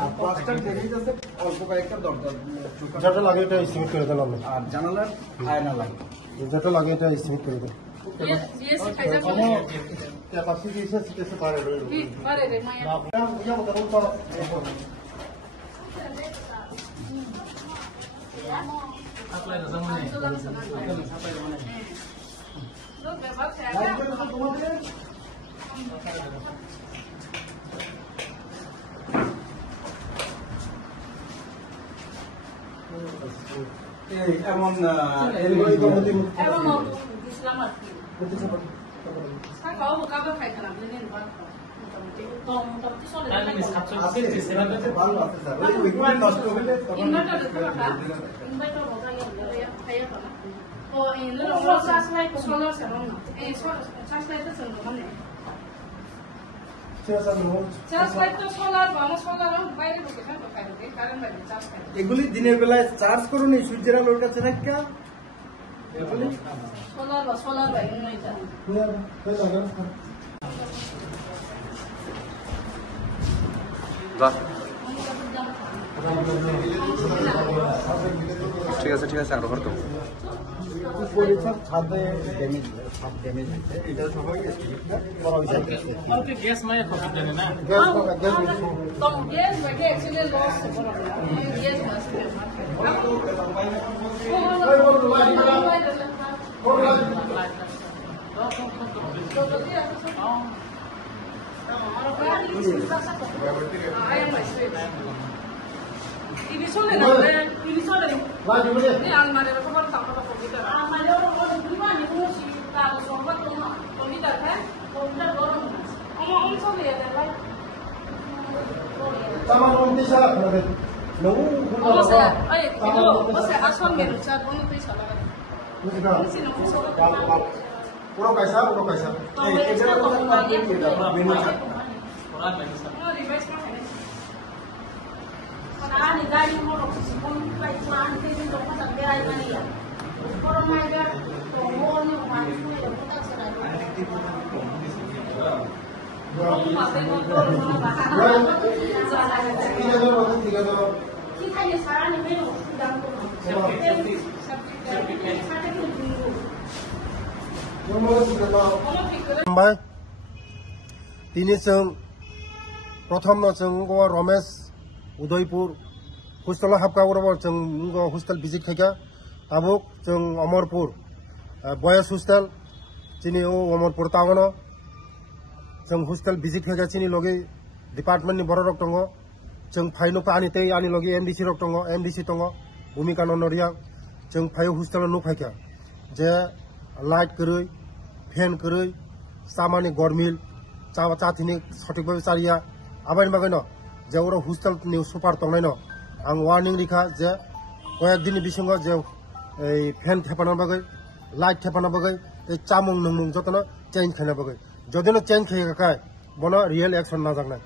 আর plaster damage আছে অল্প কয়েকটা দরজা যেটা লাগে এটা এস্টিমেট করে দেন আপনি আর জানালার আয়না লাগে যেটা লাগে এটা এস্টিমেট করে দেন এমন এগুলি দিনের বেলায় চার্জ করুন এই সূর্যের আলোর কাছে রাখা ঠিক আছে আরো করতো ছাদে ড্যামেজ হয়েছে এটা সবাই করা হয়েছে গ্যাস মায়ে খবর দেন না Udah kaisa. Ini prothom Ramesh Udaipur hostel hapka hostel visit khaika abuk Amarpur boys hostel chini Amarpur tagono hostel visit khaika chini logi department ni boro rok tongo phaino pa ani tei ani logi MDC rok tongo MDC tongo bhumika nonoria phaio hostel no khaika je light koroi fan koroi samani gormil চাথিনি সঠিকভাবে চারিয়া আবার বাগাইন যে ওরা hostel super তংনাইন আং warning রেখা যে কয়েকদিনের বিসঙ্গ যে এই fan থেপানোর বাগৈ লাইট থেপানোর বাগৈ এই চামুং নমুং যতন চেঞ্জ খাইনা বাগৈ যদিও চেঞ্জ খাই বন রিয়েল অ্যাকশন না জানায়